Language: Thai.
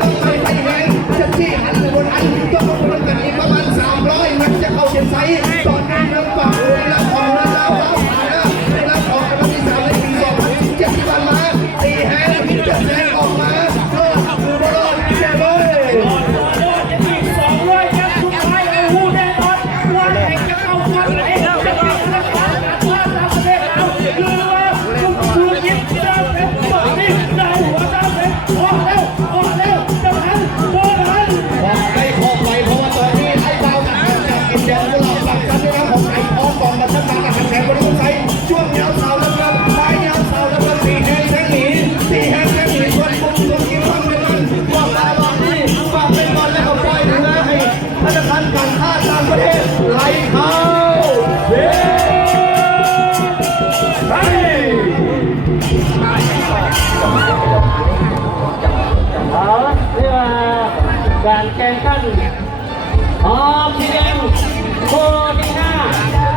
ต้องไปไทยแหงจะที่หันบนอันต้องมาบนกันอีกประมาณ300มันจะเข้าเย็นไซตอนนี้น้ำปากเลยแล้วของแล้วแล้วในรับของกันที่3ในปี2017ที่ผ่านมาตีแหงจะแซงออกมาคือบอลเจ็บเลยช่วงยาวสาวแล้วครับปลายยาวสาวแล้วครับตีแหงแทงหนีตีแหงแทงหนีคนบุกคนกินข้าวเป็นมันบอกลาบอกนี่ฝากเป็นบอลแล้วก็ปล่อยเนื้อให้ธนาคารการค้าต่างประเทศไหลเข้าเฮ้การแข่งขันออกสีแดงโคที่5